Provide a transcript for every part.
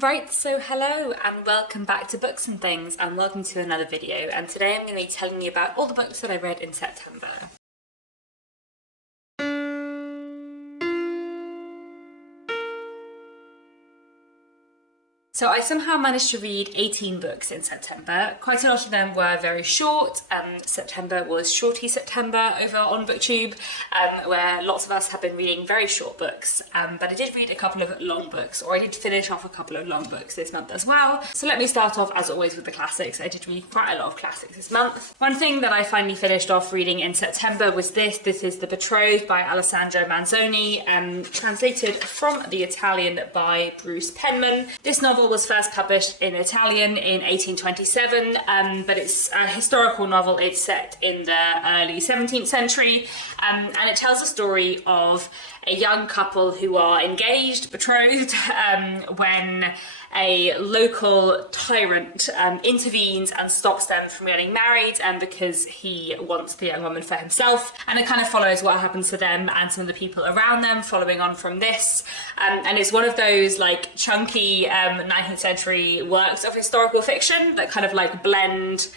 Right, so hello and welcome back to Books and Things, and welcome to another video. And today I'm going to be telling you about all the books that I read in September. So I somehow managed to read 18 books in September. Quite a lot of them were very short. September was Shorty September over on Booktube, where lots of us have been reading very short books. But I did read a couple of long books, or I did finish off a couple of long books this month as well. So let me start off, as always, with the classics. I did read quite a lot of classics this month. One thing that I finally finished off reading in September was this. This is The Betrothed by Alessandro Manzoni, translated from the Italian by Bruce Penman. This novel was first published in Italian in 1827, but it's a historical novel. It's set in the early 17th century, and it tells a story of a young couple who are engaged, betrothed, when a local tyrant intervenes and stops them from getting married, because he wants the young woman for himself. And it kind of follows what happens to them and some of the people around them following on from this. And it's one of those like chunky 19th century works of historical fiction that kind of like blend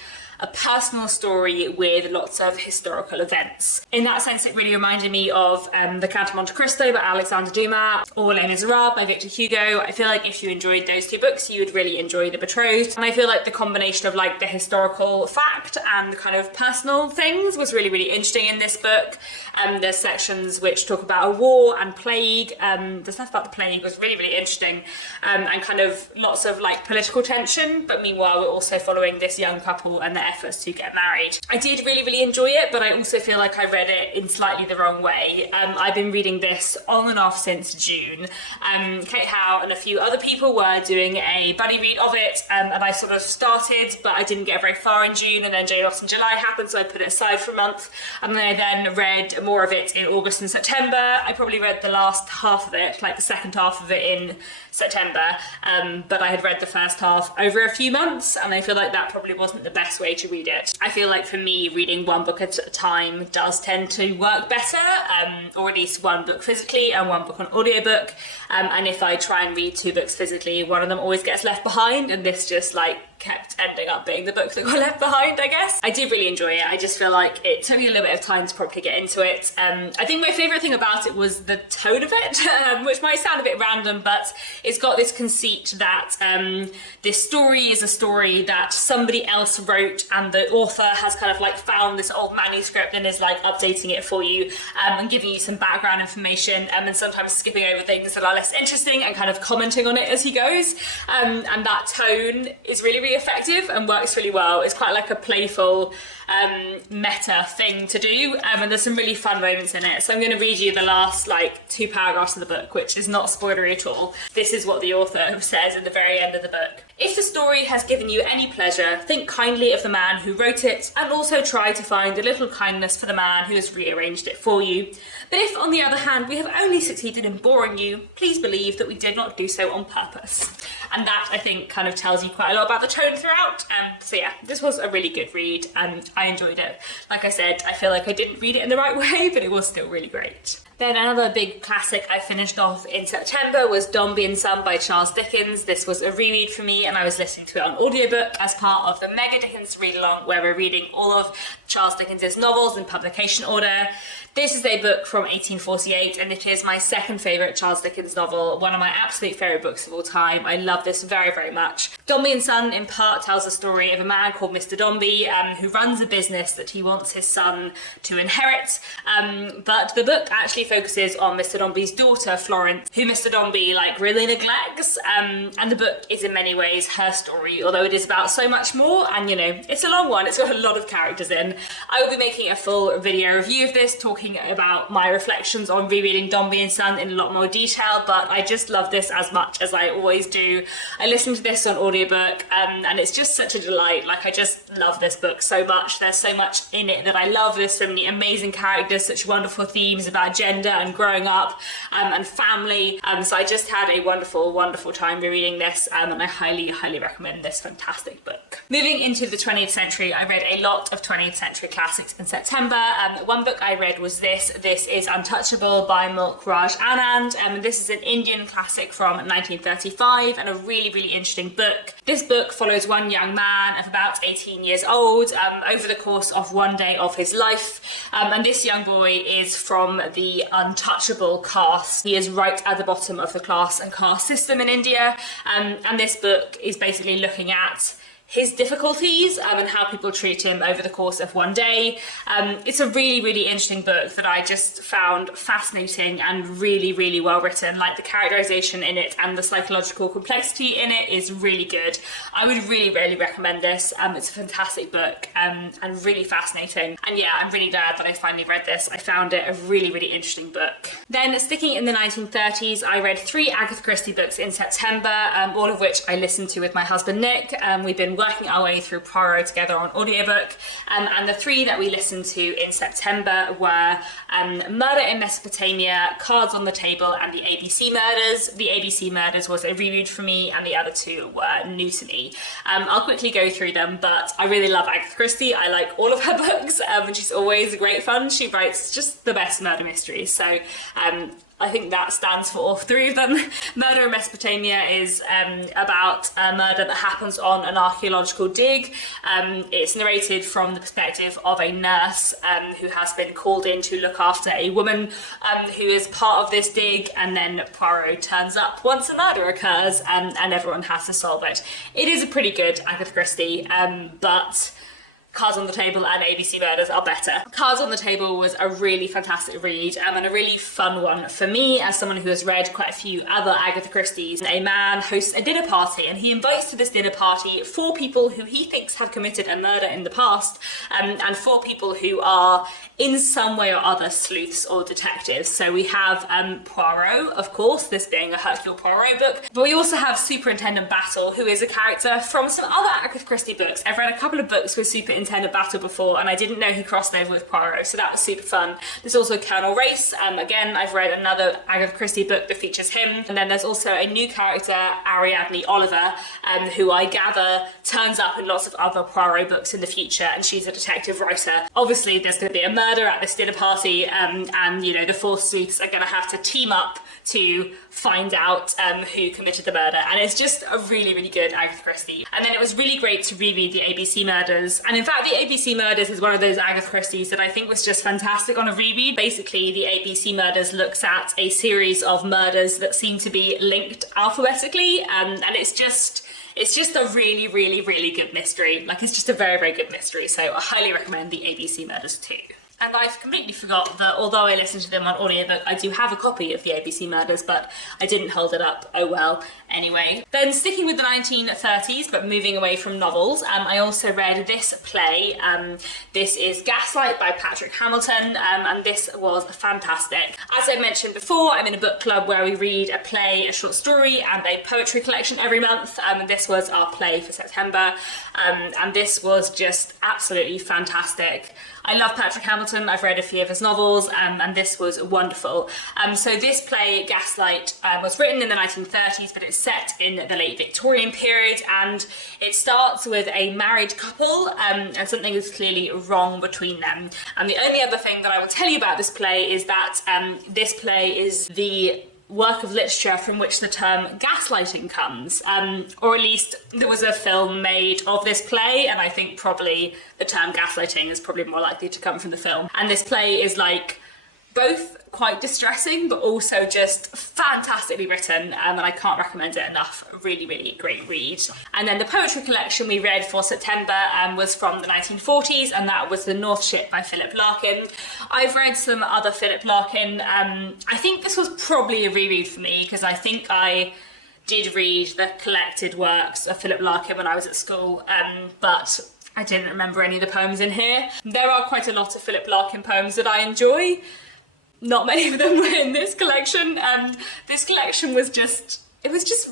a personal story with lots of historical events. In that sense, it really reminded me of The Count of Monte Cristo by Alexandre Dumas or Les Miserables by Victor Hugo. I feel like if you enjoyed those two books, you would really enjoy The Betrothed. And I feel like the combination of like the historical fact and kind of personal things was really, really interesting in this book. There's sections which talk about a war and plague. The stuff about the plague was really, really interesting, and kind of lots of like political tension. But meanwhile, we're also following this young couple and their efforts to get married. I did really, really enjoy it, but I also feel like I read it in slightly the wrong way. I've been reading this on and off since June. Kate Howe and a few other people were doing a buddy read of it, and I sort of started, but I didn't get very far in June, and then Jane Austen July happened, so I put it aside for a month, and then I then read more of it in August and September. I probably read the last half of it, like the second half of it in September, but I had read the first half over a few months, and I feel like that probably wasn't the best way to read it. I feel like for me, reading one book at a time does tend to work better, or at least one book physically and one book on audiobook, and if I try and read two books physically, one of them always gets left behind, and this just like kept ending up being the book that got left behind, I guess. I did really enjoy it. I just feel like it took me a little bit of time to properly get into it. I think my favourite thing about it was the tone of it, which might sound a bit random, but it's got this conceit that this story is a story that somebody else wrote, and the author has kind of like found this old manuscript and is like updating it for you, and giving you some background information, and sometimes skipping over things that are less interesting and kind of commenting on it as he goes. And that tone is really, really effective and works really well. It's quite like a playful meta thing to do, and there's some really fun moments in it. So I'm going to read you the last like 2 paragraphs of the book, which is not spoilery at all. This is what the author says in the very end of the book. If the story has given you any pleasure, think kindly of the man who wrote it, and also try to find a little kindness for the man who has rearranged it for you. But if, on the other hand, we have only succeeded in boring you, please believe that we did not do so on purpose. And that, I think, kind of tells you quite a lot about the tone throughout. So yeah, this was a really good read, and I enjoyed it. Like I said, I feel like I didn't read it in the right way, but it was still really great. Then another big classic I finished off in September was Dombey and Son by Charles Dickens. This was a reread for me, and I was listening to it on audiobook as part of the Mega Dickens Readalong, where we're reading all of Charles Dickens' novels in publication order. This is a book from 1848, and it is my second favourite Charles Dickens novel, one of my absolute favourite books of all time. I love this very, very much. Dombey and Son, in part, tells the story of a man called Mr. Dombey, who runs a business that he wants his son to inherit, but the book actually focuses on Mr. Dombey's daughter, Florence, who Mr. Dombey like really neglects, and the book is in many ways her story, although it is about so much more, and you know, it's a long one, it's got a lot of characters in. I will be making a full video review of this, talking about my reflections on rereading Dombey and Son in a lot more detail, but I just love this as much as I always do. I listened to this on audiobook, and it's just such a delight. Like, I just love this book so much. There's so much in it that I love. There's so many amazing characters, such wonderful themes about gender and growing up, and family. So I just had a wonderful, wonderful time rereading this, and I highly, highly recommend this fantastic book. Moving into the 20th century, I read a lot of 20th century classics in September. One book I read was this. This is Untouchable by Mulk Raj Anand. This is an Indian classic from 1935 and a really, really interesting book. This book follows one young man of about 18 years old over the course of one day of his life. And this young boy is from the untouchable caste. He is right at the bottom of the class and caste system in India. And this book is basically looking at his difficulties and how people treat him over the course of one day. It's a really, really interesting book that I just found fascinating and really, really well written. Like, the characterization in it and the psychological complexity in it is really good. I would really, really recommend this. It's a fantastic book and really fascinating. And yeah, I'm really glad that I finally read this. I found it a really, really interesting book. Then, sticking in the 1930s, I read 3 Agatha Christie books in September, all of which I listened to with my husband Nick. We've been working our way through Poirot together on audiobook, and the 3 that we listened to in September were Murder in Mesopotamia, Cards on the Table, and the ABC Murders. The ABC Murders was a reread for me, and the other 2 were new to me. I'll quickly go through them, but I really love Agatha Christie. I like all of her books, and she's always great fun. She writes just the best murder mysteries, so I think that stands for all 3 of them. Murder in Mesopotamia is about a murder that happens on an archaeological dig. It's narrated from the perspective of a nurse who has been called in to look after a woman who is part of this dig, and then Poirot turns up once a murder occurs, and everyone has to solve it. It is a pretty good Agatha Christie, but Cards on the Table and ABC Murders are better. Cards on the Table was a really fantastic read and a really fun one for me as someone who has read quite a few other Agatha Christies. A man hosts a dinner party and he invites to this dinner party 4 people who he thinks have committed a murder in the past, and 4 people who are in some way or other sleuths or detectives. So we have Poirot, of course, this being a Hercule Poirot book, but we also have Superintendent Battle, who is a character from some other Agatha Christie books. I've read a couple of books with Superintendent Battle before, and I didn't know he crossed over with Poirot, so that was super fun. There's also Colonel Race. Again, I've read another Agatha Christie book that features him. And then there's also a new character, Ariadne Oliver, who I gather turns up in lots of other Poirot books in the future, and she's a detective writer. Obviously, there's going to be a murder at this dinner party, and you know, the 4 sleuths are going to have to team up to find out who committed the murder, and it's just a really, really good Agatha Christie. And then it was really great to reread the ABC Murders, and in fact the ABC Murders is one of those Agatha Christies that I think was just fantastic on a reread. Basically, the ABC Murders looks at a series of murders that seem to be linked alphabetically, and it's just a really, really, really good mystery. Like, it's just a very, very good mystery, so I highly recommend the ABC Murders too. And I've completely forgot that although I listened to them on audiobook, I do have a copy of the ABC Murders, but I didn't hold it up. Oh well. Anyway, then sticking with the 1930s, but moving away from novels, I also read this play. This is Gaslight by Patrick Hamilton, and this was fantastic. As I mentioned before, I'm in a book club where we read a play, a short story, and a poetry collection every month. This was our play for September, and this was just absolutely fantastic. I love Patrick Hamilton. I've read a few of his novels, and this was wonderful. So this play, Gaslight, was written in the 1930s, but it's set in the late Victorian period, and it starts with a married couple, and something is clearly wrong between them. And the only other thing that I will tell you about this play is that this play is the work of literature from which the term gaslighting comes, or at least there was a film made of this play, and I think probably the term gaslighting is probably more likely to come from the film. And this play is like both quite distressing but also just fantastically written, and I can't recommend it enough. Really, really great read. And then the poetry collection we read for September was from the 1940s, and that was The North Ship by Philip Larkin. I've read some other Philip Larkin. I think this was probably a reread for me because I think I did read the collected works of Philip Larkin when I was at school, but I didn't remember any of the poems in here. There are quite a lot of Philip Larkin poems that I enjoy. Not many of them were in this collection, and this collection was just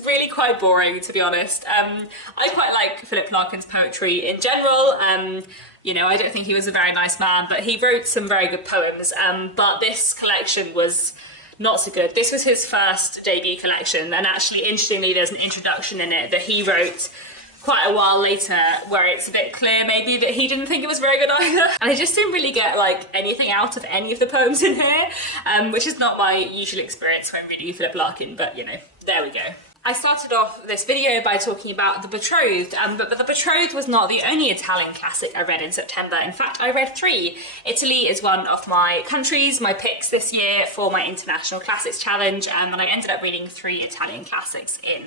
really quite boring, to be honest. I quite like Philip Larkin's poetry in general. You know, I don't think he was a very nice man, but he wrote some very good poems, but this collection was not so good. This was his first debut collection, and actually, interestingly, there's an introduction in it that he wrote quite a while later where it's a bit clear maybe that he didn't think it was very good either. And I just didn't really get like anything out of any of the poems in here, which is not my usual experience when reading Philip Larkin, but you know, there we go. I started off this video by talking about The Betrothed, but The Betrothed was not the only Italian classic I read in September. In fact, I read 3. Italy is one of my countries, my picks this year for my International Classics Challenge, and I ended up reading 3 Italian classics in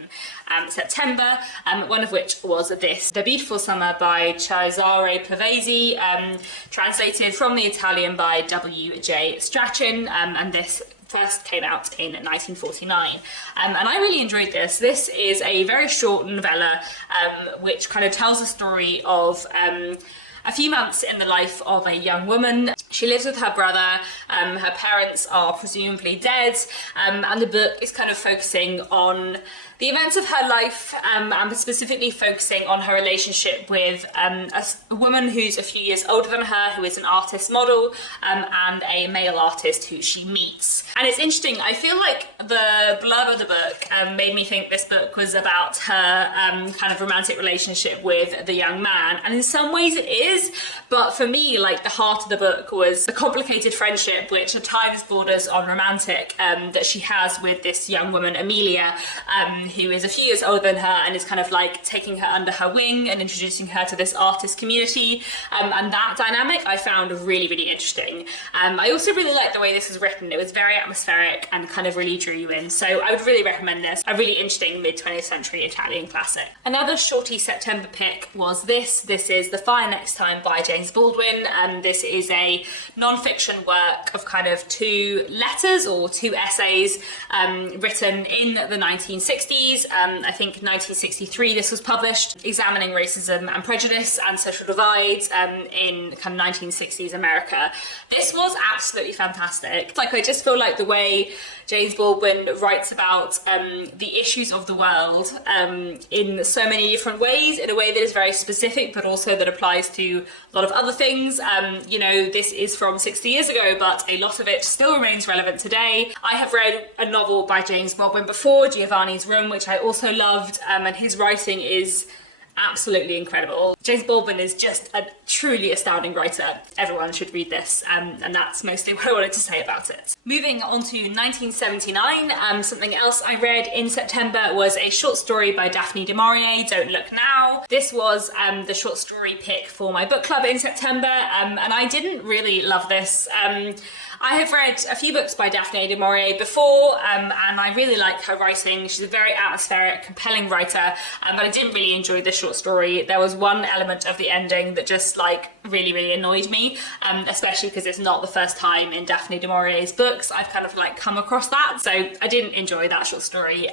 September, one of which was this, The Beautiful Summer by Cesare Pavese, translated from the Italian by W.J. Strachan, and this first came out in 1949, and I really enjoyed this. This is a very short novella which kind of tells a story of a few months in the life of a young woman. She lives with her brother, her parents are presumably dead, and the book is kind of focusing on the events of her life, and specifically focusing on her relationship with a woman who's a few years older than her, who is an artist model, and a male artist who she meets. And it's interesting, I feel like the blurb of the book made me think this book was about her kind of romantic relationship with the young man, and in some ways it is, but for me, like, the heart of the book was the complicated friendship, which at times borders on romantic, that she has with this young woman, Amelia, who is a few years older than her and is kind of like taking her under her wing and introducing her to this artist community, and that dynamic I found really, really interesting. I also really liked the way this was written. It was very atmospheric and kind of really drew you in, so I would really recommend this. A really interesting mid-20th century Italian classic. Another Shorty September pick was this. This is The Fire Next Time by James Baldwin, and this is a non-fiction work of kind of 2 letters or 2 essays written in the 1960s. I think 1963 this was published, examining racism and prejudice and social divides in kind of 1960s America. This was absolutely fantastic. Like, I just feel like the way James Baldwin writes about the issues of the world in so many different ways, in a way that is very specific, but also that applies to a lot of other things. You know, this is from 60 years ago, but a lot of it still remains relevant today. I have read a novel by James Baldwin before, Giovanni's Room, which I also loved, and his writing is absolutely incredible. James Baldwin is just a truly astounding writer. Everyone should read this, and that's mostly what I wanted to say about it. Moving on to 1979, something else I read in September was a short story by Daphne du Maurier, Don't Look Now. This was the short story pick for my book club in September, and I didn't really love this. I have read a few books by Daphne du Maurier before, and I really like her writing. She's a very atmospheric, compelling writer, but I didn't really enjoy this short story. There was one element of the ending that just like really, really annoyed me, especially because it's not the first time in Daphne du Maurier's books I've kind of like come across that. So I didn't enjoy that short story.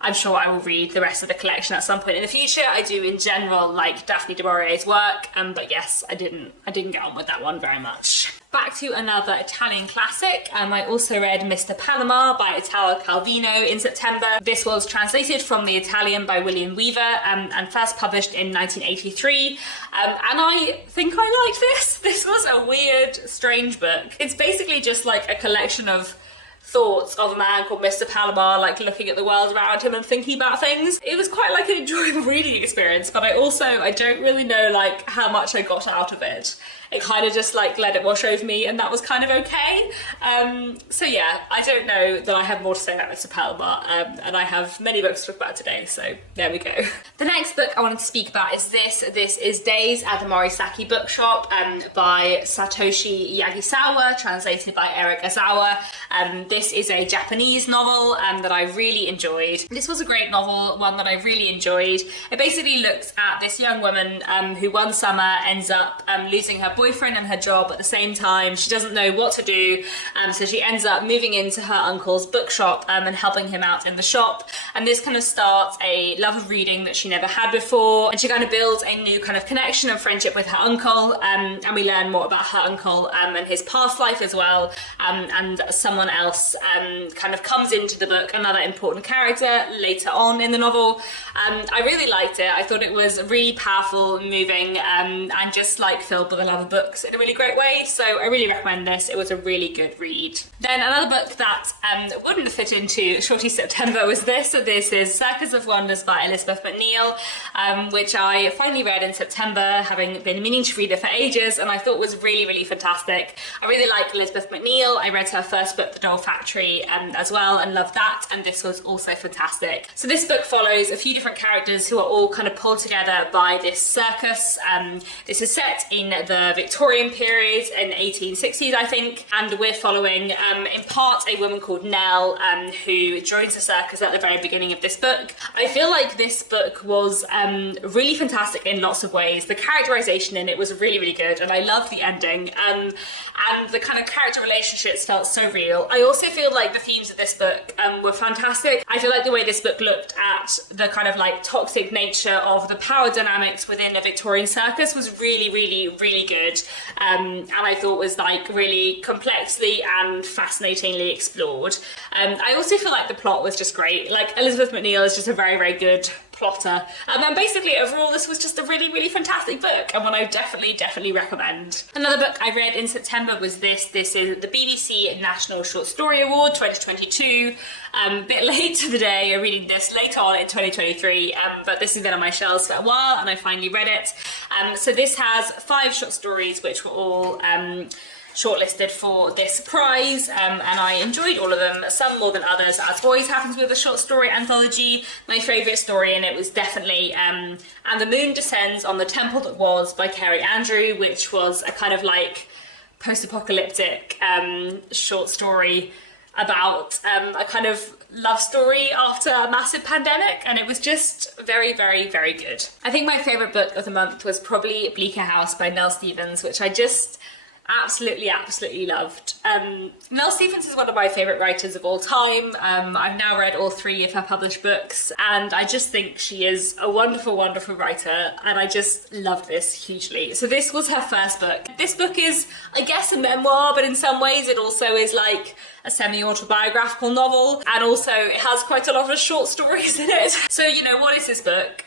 I'm sure I will read the rest of the collection at some point in the future. I do in general like Daphne du Maurier's work, but yes, I didn't get on with that one very much. Back to another Italian classic. I also read Mr. Palomar by Italo Calvino in September. This was translated from the Italian by William Weaver and first published in 1983. And I think I liked this. This was a weird, strange book. It's basically just like a collection of thoughts of a man called Mr. Palomar, like looking at the world around him and thinking about things. It was quite like an enjoyable reading experience, but I don't really know like how much I got out of it. It kind of just like let it wash over me, and that was kind of okay. So yeah, I don't know that I have more to say about Mr. Palomar, and I have many books to talk about today, so there we go. The next book I wanted to speak about is this. This is Days at the Marisaki Bookshop by Satoshi Yagisawa, translated by Eric Azawa. This is a Japanese novel that I really enjoyed. This was a great novel, one that I really enjoyed. It basically looks at this young woman who one summer ends up losing her boyfriend and her job at the same time. She doesn't know what to do, so she ends up moving into her uncle's bookshop and helping him out in the shop. And this kind of starts a love of reading that she never had before, and she kind of builds a new kind of connection and friendship with her uncle, and we learn more about her uncle and his past life as well, and someone else loss kind of comes into the book, another important character later on in the novel. I really liked it. I thought it was really powerful, moving, and just like filled with a love of books in a really great way. So I really recommend this. It was a really good read. Then another book that wouldn't fit into Shorty September was this. So this is Circus of Wonders by Elizabeth McNeill, which I finally read in September, having been meaning to read it for ages, and I thought was really, really fantastic. I really like Elizabeth McNeill. I read her first book, The Doll Factory, as well, and loved that, and this was also fantastic. So this book follows a few different characters who are all kind of pulled together by this circus. This is set in the Victorian period in 1860s, I think, and we're following in part a woman called Nell who joins the circus at the very beginning of this book. I feel like this book was really fantastic in lots of ways. The characterization in it was really, really good, and I loved the ending, and the kind of character relationships felt so real. I also feel like the themes of this book were fantastic. I feel like the way this book looked at the kind of like toxic nature of the power dynamics within a Victorian circus was really, really, really good, and I thought was like really complexly and fascinatingly explored. I also feel like the plot was just great. Like, Elizabeth McNeill is just a very, very good plotter. And basically, overall, this was just a really, really fantastic book, and one I definitely recommend. Another book I read in September was this. This is the BBC National Short Story Award 2022. A bit late to the day. I'm reading this later on in 2023, but this has been on my shelves for a while, and I finally read it. So this has 5 short stories, which were all shortlisted for this prize, and I enjoyed all of them, some more than others, as always happens with a short story anthology. My favourite story in it was definitely And the Moon Descends on the Temple That Was by Carrie Andrew, which was a kind of like post-apocalyptic short story about a kind of love story after a massive pandemic, and it was just very, very, very good. I think my favourite book of the month was probably Bleaker House by Nell Stephens, which I just absolutely loved. Nell Stephens is one of my favourite writers of all time. I've now read all 3 of her published books, and I just think she is a wonderful writer, and I just loved this hugely. So this was her first book. This book is, I guess, a memoir, but in some ways it also is like a semi-autobiographical novel, and also it has quite a lot of short stories in it. So, you know, what is this book?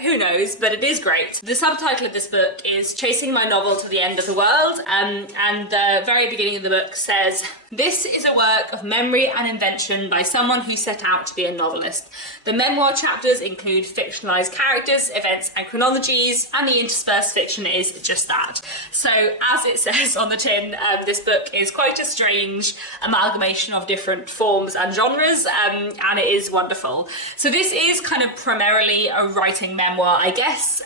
Who knows, but it is great. The subtitle of this book is Chasing My Novel to the End of the World, and the very beginning of the book says, "This is a work of memory and invention by someone who set out to be a novelist. The memoir chapters include fictionalized characters, events and chronologies, and the interspersed fiction is just that." So, as it says on the tin, this book is quite a strange amalgamation of different forms and genres, and it is wonderful. So this is kind of primarily a writing memoir, I guess.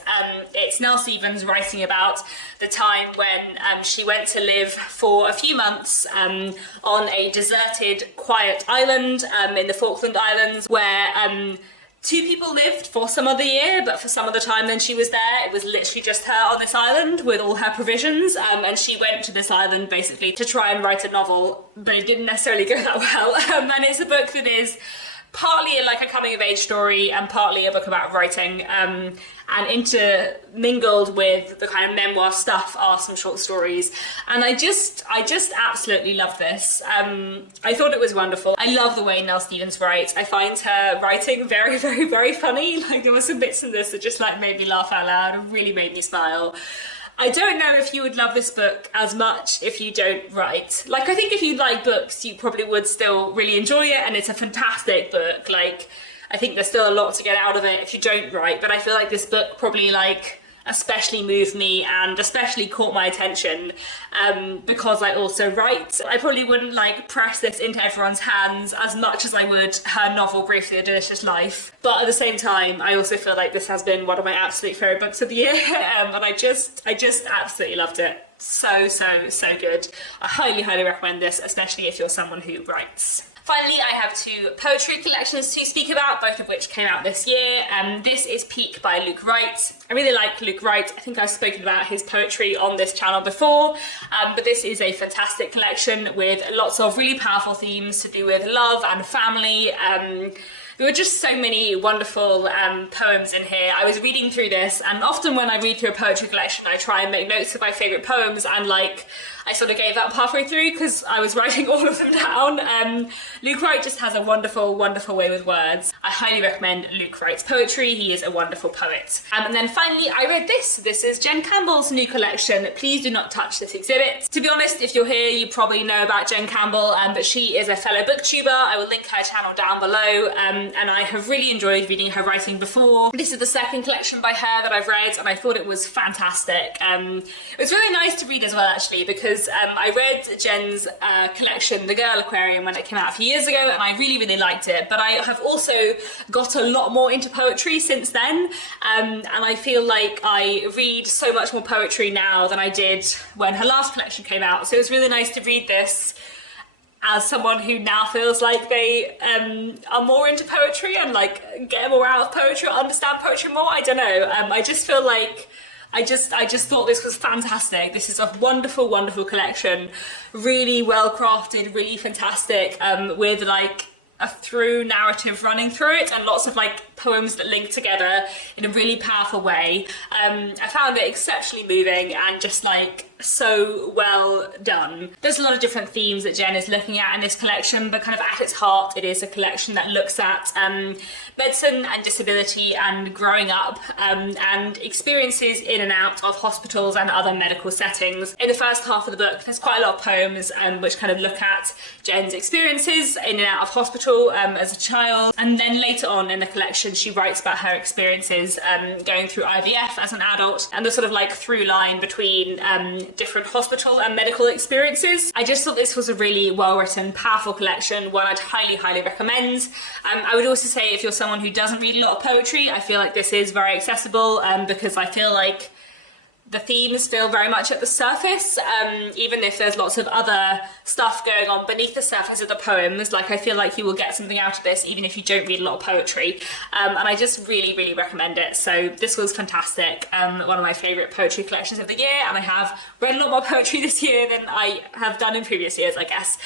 It's Nell Stephens writing about the time when she went to live for a few months on a deserted, quiet island in the Falkland Islands, where 2 people lived for some of the year, but for some of the time when she was there, it was literally just her on this island with all her provisions, and she went to this island basically to try and write a novel, but it didn't necessarily go that well. And it's a book that is partly like a coming-of-age story and partly a book about writing, and intermingled with the kind of memoir stuff are some short stories. And I just absolutely love this. I thought it was wonderful. I love the way Nell Stephens writes. I find her writing very, very, very funny. Like, there were some bits in this that just like made me laugh out loud and really made me smile. I don't know if you would love this book as much if you don't write. Like, I think if you like books, you probably would still really enjoy it, and it's a fantastic book. Like, I think there's still a lot to get out of it if you don't write, but I feel like this book probably, like, especially moved me and especially caught my attention because I also write. I probably wouldn't like press this into everyone's hands as much as I would her novel Briefly a Delicious Life, but at the same time I also feel like this has been one of my absolute favourite books of the year, and I just absolutely loved it. So good. I highly recommend this, especially if you're someone who writes. Finally, I have 2 poetry collections to speak about, both of which came out this year. This is Peak by Luke Wright. I really like Luke Wright. I think I've spoken about his poetry on this channel before, but this is a fantastic collection with lots of really powerful themes to do with love and family. There were just so many wonderful poems in here. I was reading through this, and often when I read through a poetry collection, I try and make notes of my favourite poems, and like, I sort of gave up halfway through because I was writing all of them down. Luke Wright just has a wonderful, wonderful way with words. I highly recommend Luke Wright's poetry. He is a wonderful poet. And then finally, I read this. This is Jen Campbell's new collection, Please Do Not Touch This Exhibit. To be honest, if you're here, you probably know about Jen Campbell, but she is a fellow booktuber. I will link her channel down below, and I have really enjoyed reading her writing before. This is the second collection by her that I've read, and I thought it was fantastic. It was really nice to read as well, actually, because I read Jen's collection, The Girl Aquarium, when it came out a few years ago, and I really, really liked it. But I have also got a lot more into poetry since then, and I feel like I read so much more poetry now than I did when her last collection came out. So it was really nice to read this as someone who now feels like they are more into poetry and like get more out of poetry or understand poetry more. I don't know. I just feel like I just thought this was fantastic. This is a wonderful, wonderful collection, really well crafted, really fantastic, with like a through narrative running through it and lots of like poems that link together in a really powerful way. I found it exceptionally moving and just like so well done. There's a lot of different themes that Jen is looking at in this collection, but kind of at its heart it is a collection that looks at medicine and disability and growing up, and experiences in and out of hospitals and other medical settings. In the first half of the book there's quite a lot of poems which kind of look at Jen's experiences in and out of hospital as a child, and then later on in the collection she writes about her experiences going through IVF as an adult and the sort of like through line between different hospital and medical experiences. I just thought this was a really well written, powerful collection, one I'd highly, highly recommend. I would also say if you're someone who doesn't read a lot of poetry, I feel like this is very accessible, because I feel like the themes feel very much at the surface, even if there's lots of other stuff going on beneath the surface of the poems. Like I feel like you will get something out of this even if you don't read a lot of poetry, and I just really, really recommend it. So this was fantastic, one of my favourite poetry collections of the year, and I have read a lot more poetry this year than I have done in previous years, I guess.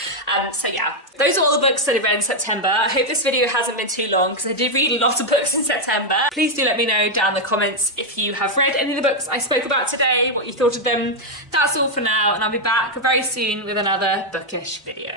So yeah, those are all the books that I read in September. I hope this video hasn't been too long because I did read a lot of books in September. Please do let me know down in the comments if you have read any of the books I spoke about today, what you thought of them. That's all for now, and I'll be back very soon with another bookish video.